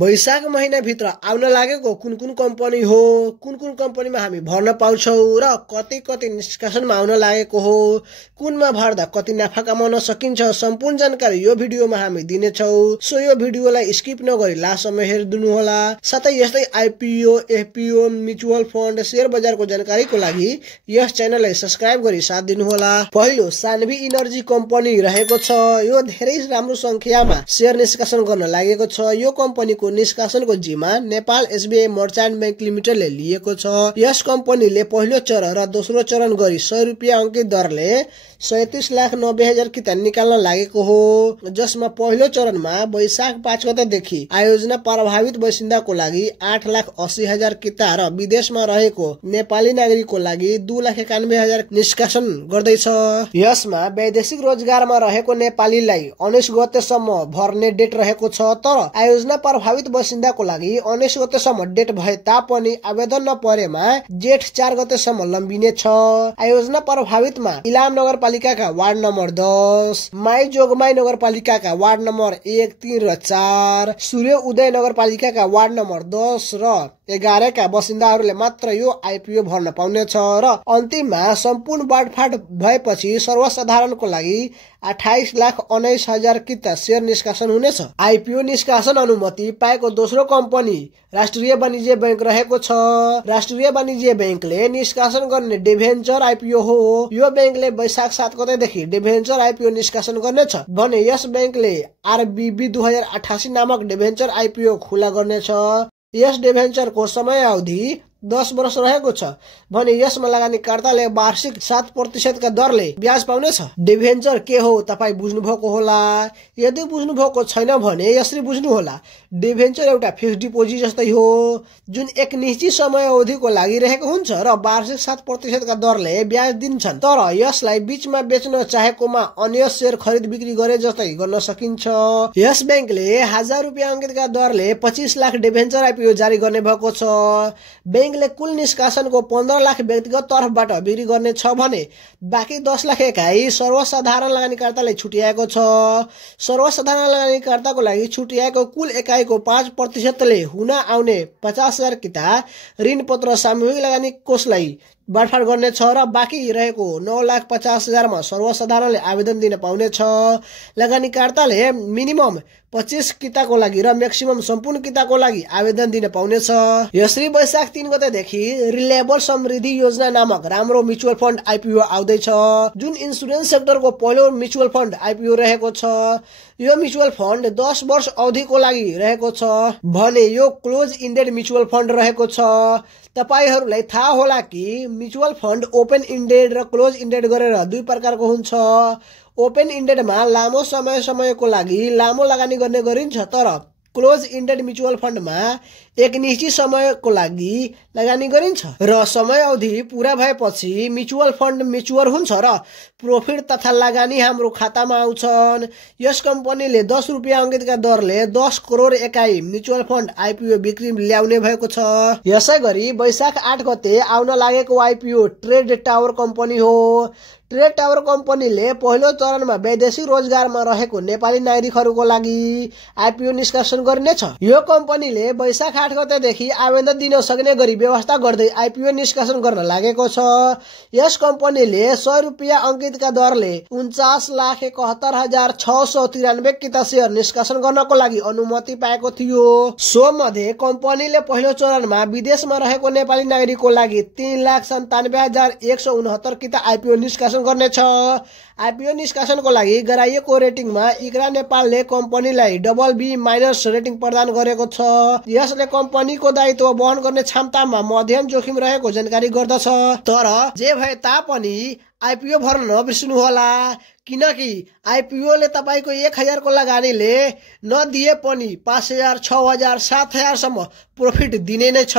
वैशाख महिना भित्र आउन लागेको कुन कुन कम्पनी हो, कुन कुन कम्पनीमा हामी भर्न पाउँछौ र कति कति निष्कासनमा आउन लागेको हो, कुनमा भर्दा कति नाफा कमाउन सकिन्छ, सम्पूर्ण जानकारी यो भिडियोमा हामी दिनेछौ। सो यो भिडियोलाई स्किप नगरी लास्टसम्म हेरिदिनु होला। साथै यस्तै IPO, FPO, mutual fund, share बजारको जानकारीको लागि यस च्यानललाई सब्स्क्राइब गरी साथ दिनु होला। पहिलो सान्वी इनर्जी कम्पनी रहेको छ। यो धेरै राम्रो संख्यामा शेयर निष्कासन गर्न लागेको छ। यो कम्पनीको निष्कासनको जिम्मा नेपाल एसबीआई मर्चेन्ट बैंक लिमिटेडले लिएको छ। यस कम्पनीले पहिलो चरण र दोस्रो चरण गरी 100 रुपियाँ अंकित दरले 37,90,000 किता निकाल्न लागेको हो, जसमा पहिलो चरणमा वैशाख 5 गतेदेखि आयोजना प्रभावित बासिन्दाको लागि 8,80,000 किता र विदेशमा रहेको नेपाली नागरिकको लागि 2,91,000 निष्कासन गर्दैछ। यसमा वैदेशिक रोजगारमा रहेको नेपालीलाई 19 गतेसम्म भर्ने डेट रहेको छ, तर आयोजना प्रभावित बासिन्दाको लागि 19 गतेसम्म डेट भए तापनि आवेदन नपरेमा जेठ 4 गतेसम्म लम्बिने छ। आयोजना प्रभावितमा इलाम नगरपालिकाका वार्ड नम्बर 10, माई जोगमाई नगरपालिकाका वार्ड नम्बर 1, 3 र 4, सूर्य उदय नगरपालिकाका वार्ड नम्बर 10 र 11 का बासिन्दाहरूले मात्र यो आइपीओ भर्न पाउने छ र अन्तिममा सम्पूर्ण बाँडफाँड भएपछि सर्वसाधारणको लागि 28,19,000 किता शेयर निष्कासन हुनेछ। आइपीओ निष्कासन अनुमति पाएको दोस्रो कम्पनी राष्ट्रिय वाणिज्य बैंक रहेको छ। राष्ट्रिय वाणिज्य बैंकले निष्कासन गर्ने डिभेन्चर आइपीओ हो। यो बैंकले वैशाख 7 गतेदेखि डिभेन्चर आइपीओ निष्कासन गर्नेछ भने यस बैंकले आरबीबी 2088 नामक डिभेन्चर आइपीओ खुला गर्नेछ। यस डिभेन्चरको समय अवधि 10 वर्ष रहेको छ भने यसमा लगानीकर्ताले वार्षिक 7% का दरले ब्याज पाउनेछ। डिभेन्चर के हो तपाई बुझ्नु भएको होला। यदि बुझ्नु भएको छैन भने यसरी बुझ्नु होला। डिभेन्चर एउटा फिक्स डिपोजिट जस्तै हो जुन एक निश्चित समय अवधिको लागि रहेको हुन्छ र वार्षिक 7% का दरले ब्याज दिन्छन्, तर यसलाई बीचमा बेच्न चाहेकोमा अन्य शेयर खरिद बिक्री गरे जस्तै गर्न सकिन्छ। यस बैंकले 1000 रुपियाँ अंकितका दरले 25 लाख डिभेन्चर आइपीओ जारी गर्ने भएको छ। बैंकले कुल निष्कासनको 15 लाख व्यक्तिगत तर्फबाट बिक्री गर्ने छ भने बाँकी 10 लाख एकाइ सर्वसाधारण लगानीकर्ताले छुट्याएको छ। सर्वसाधारण लगानीकर्ताको लागि छुट्याएको कुल एकाइको 5%ले हुन आउने 50,000 किता ऋण पत्र सामूहिक लगानी कोषलाई बाँडफाँड गर्ने छ र बाँकी रहेको 9,50,000 मा सर्वसाधारणले आवेदन दिन पाउने छ। लगानीकर्ताले मिनिमम 25 किताको लागि र म्याक्सिमम सम्पूर्ण किताको लागि आवेदन दिन पाउने छ। यसरी वैशाख 3 गतेदेखि रिलायबल समृद्धि योजना नामक राम्रो म्युचुअल फन्ड आइपीओ आउँदैछ, जुन इन्सुरेन्स सेक्टरको पहिलो म्युचुअल फन्ड आइपीओ रहेको छ। यो म्युचुअल फन्ड 10 वर्ष अवधिको लागि रहेको छ भने यो क्लोज इन्डेड म्युचुअल फन्ड रहेको छ। तपाईहरूलाई थाहा होला कि म्युचुअल फन्ड ओपन इन्डेड र क्लोज इन्डेड गरेर दुई प्रकारको हुन्छ। ओपन इन्डेडमा लामो समयको लागि लामो लगानी गर्ने गरिन्छ, तर क्लोज इन्डेड म्युचुअल फन्डमा एक निश्चित समयको लागि लगानी गरिन्छ र समय अवधि पूरा भएपछि म्युचुअल फन्ड म्याच्योर हुन्छ र प्रॉफिट तथा लगानी हाम्रो खातामा आउँछन्। यस कम्पनीले 10 रुपियाँ अंकितका दरले 10 करोड एकाइ म्युचुअल फन्ड आइपीओ बिक्री ल्याउने भएको छ। यसैगरी वैशाख 8 गते आउन लागेको आइपीओ ट्रेड टावर कम्पनी हो। ट्रेड टावर कम्पनीले पहिलो चरणमा वैदेशिक रोजगारमा रहेको नेपाली नागरिकहरूको लागि आइपीओ निष्कासन गर्नेछ। यो कम्पनीले वैशाख 8 गतेदेखि आवेदन दिन सक्ने गरी व्यवस्था गर्दै आइपीओ निष्कासन गर्न लागेको छ। यस कम्पनीले 100 रुपियाँ अंकितका दरले 49,71,693 किता शेयर निष्कासन गर्नको लागि अनुमति पाएको थियो। सो मध्ये कम्पनीले पहिलो चरणमा विदेशमा रहेको नेपाली नागरिकको लागि 3,97,169 किता आइपीओ निष्कासन गर्नेछ। आइपीओ निष्कासनको लागि गराइएको रेटिङमा इक्रा नेपालले कम्पनीलाई BB- रेटिङ प्रदान गरेको छ। यसले कम्पनीको दायित्व वहन गर्ने क्षमतामा मध्यम जोखिम रहेको जानकारी गर्दछ। तर जे भए तापनि आइपीओ भर्न नबिर्सनु होला, किनकि आइपीओले तपाईको 1000 को लगानीले नदिए पनि 5,000, 6,000, 7,000 सम्म प्रॉफिट दिने नै छ।